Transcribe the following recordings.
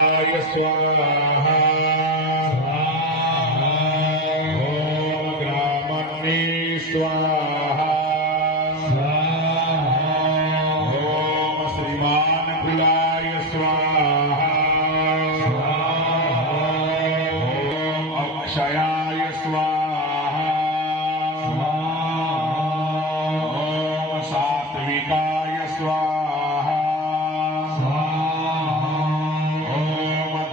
स्वाहा ॐ ग्रामन्ये स्वाहा ॐ श्रीमान प्रियाय स्वाहा ॐ अक्षयाय स्वाहा ॐ सात्विकाय स्वाहा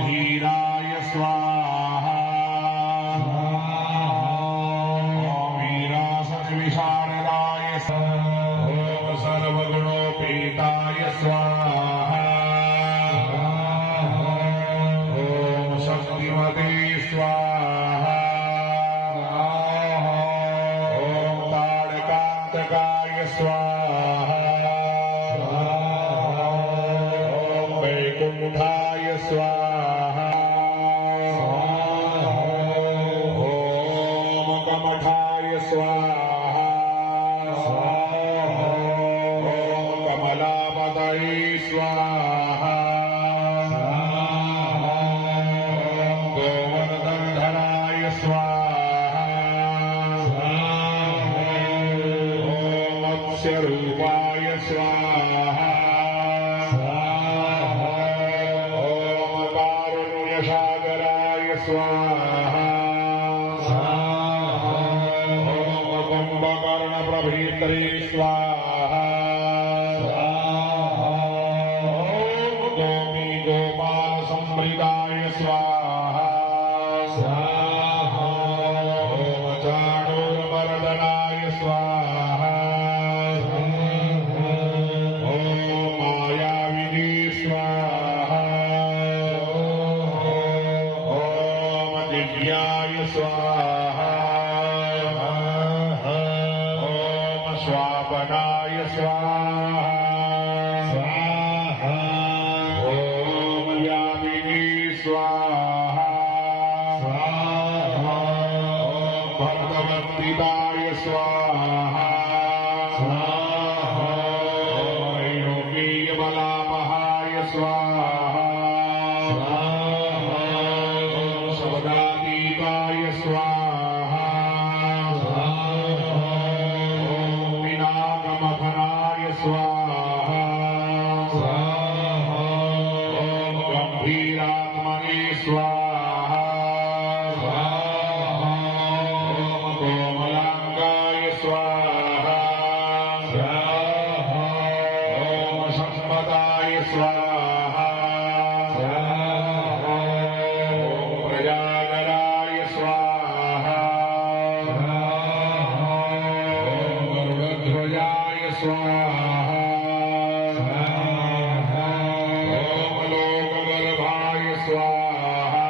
धीराय स्वाहा ॐ वीरासविशारदाय ॐ सर्वगुणोपेताय स्वाहा ॐ शक्तिमते स्वाहा ॐ तारकान्तकाय स्वाहा ॐ वैकुण्ठाय स्वाहा स्वाहा ॐ कमलापतये स्वाहा ॐ गोवर्धनधराय स्वाहा ॐ मत्स्यरूपाय स्वाहा ॐ कारुण्यसागराय स्वाहा कुम्भकर्णप्रभृतये स्वाहा ॐ गोपी गोपाल संवृताय स्वाहा ॐ चाणूरमर्दनाय स्वाहा ॐ मायाविनी स्वाहा ॐ दिव्याय स्वाहा स्वापनाय स्वाहा ॐ व्यापिनी स्वाहा ॐ भक्तवन्दिताय स्वाहा ॐ योगीयबलापहाय स्वाहा ॐ सदातीताय स्वाहा मखनाय स्वाहा ॐ गंभीरात्मने स्वाहा ॐ कोमलांगाय स्वाहा ॐ संपदाय स्वाहा ॐ प्रजागराय स्वाहा ॐ गरुडध्वजाय स्वाहा ॐ लोकगर्भाय स्वाहा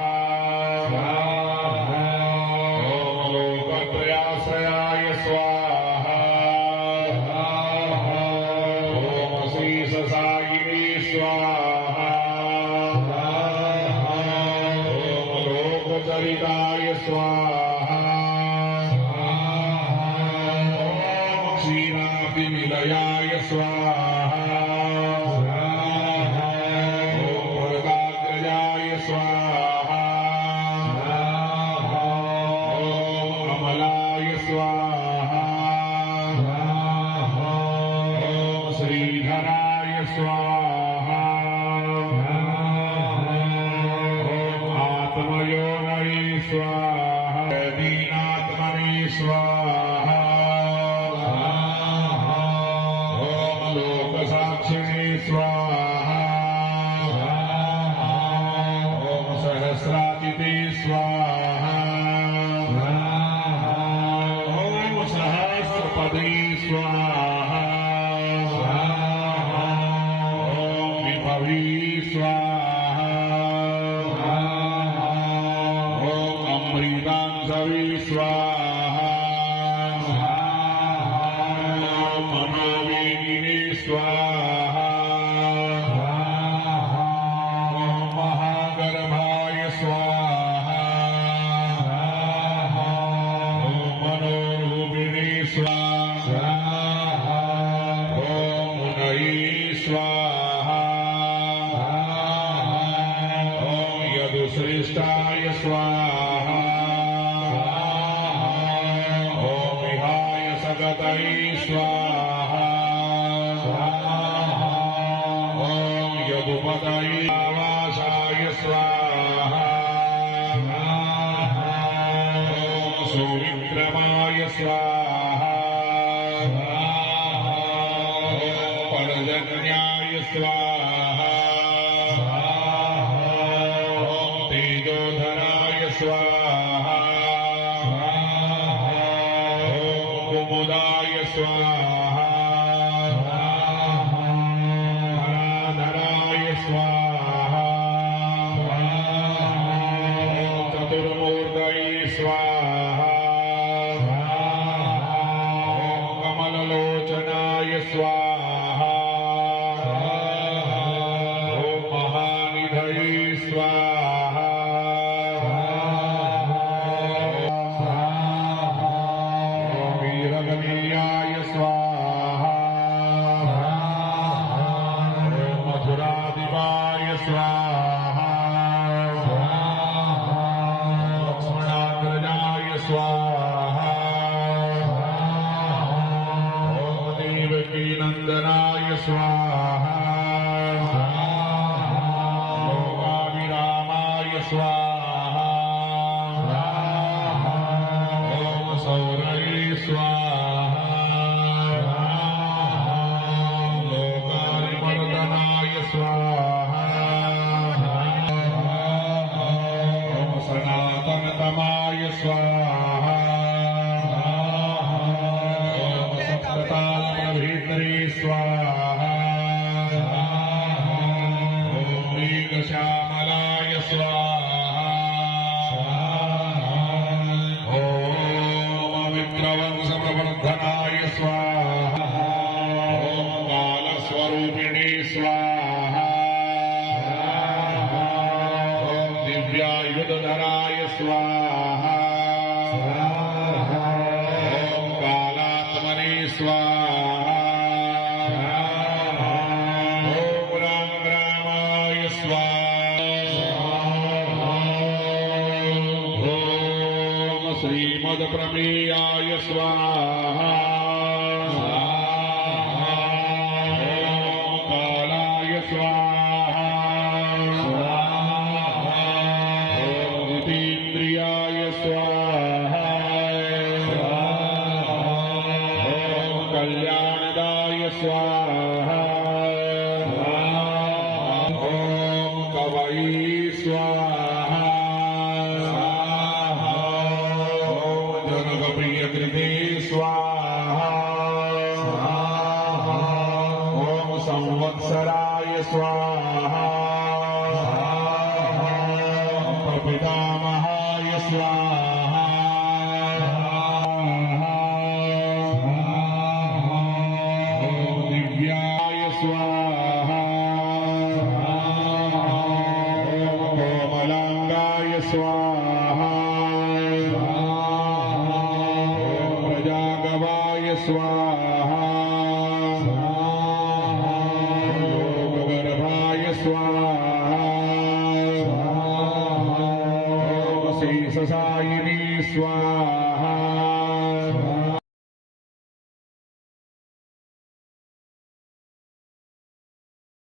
ॐ लोकत्रयाश्रयाय स्वाहा ॐ शेषशायिने स्वाहा ॐ लोकचरिताय स्वाहा ॐ क्षीराब्धिनिलयाय स्वाहा ॐ वरदाग्रजाय स्वाहा ॐ कमलाय स्वाहा ॐ श्रीधराय स्वाहा ॐ आत्मयोनये स्वाहा दीनात्मने स्वाहा ॐ लोकसाक्षिणे स्वाहा ॐ सहस्रातिते स्वाहा ॐ सहस्रपदे स्वाहा ॐ विभवे स्वाहा ॐ अमृतांशवे स्वाहा ॐ मनोवेदिने स्वाहा ॐ महागर्भाय स्वाहा ॐ मनोरूपिणे स्वाहा ॐ मुनये स्वाहा ॐ श्रेष्ठाय स्वाहा ॐ विहाय सगतये स्वाहा ॐ यदुपतये आवासाय स्वाहा ॐ सुविक्रमाय स्वाहा ॐ पर्जन्याय स्वाहा ॐ तेजोधराय स्वाहा ॐ कुमुदाय स्वाहा धराधराय स्वाहा ॐ चतुर्मूर्तये स्वाहा ॐ कमललोचनाय स्वाहा ॐ महानिधये स्वाहा ॐ वीरगणीयाय स्वाहा ॐ मथुराधिपाय स्वाहा लक्ष्मणाग्रजाय स्वाहा ॐ देवकीनन्दनाय स्वाहा लोकाभिरामाय स्वाहा ॐ सौरये स्वाहा लोकारिमर्दनाय स्वाहा ॐ सनातनतमाय स्वाहा ॐ सप्ततालप्रभेत्रे स्वाहा ॐ मेघश्यामलाय स्वाहा ॐ विप्रवंशप्रवर्धनाय स्वाहा ॐ कालस्वरूपिणे स्वाहा ॐ दिव्यायुधधराय स्वाहा ॐ कालात्मने स्वाहा ॐ रामाय स्वाहा ॐ श्रीमद्प्रमेयाय स्वाहा ॐ कालाय स्वाहा ॐ जितेन्द्रियाय स्वाहा ॐ कल्याणदाय स्वाहा ॐ कवये स्वाहा ॐ जनकप्रियकृते स्वाहा ॐ संवत्सराय स्वाहा प्रपितामहाय स्वाहा ॐ दिव्याय स्वाहा ॐ कोमलाङ्गाय स्वाहा ॐ प्रजागवाय स्वाहा योगगर्भाय स्वाहा ॐ शेषशायिनी स्वाहा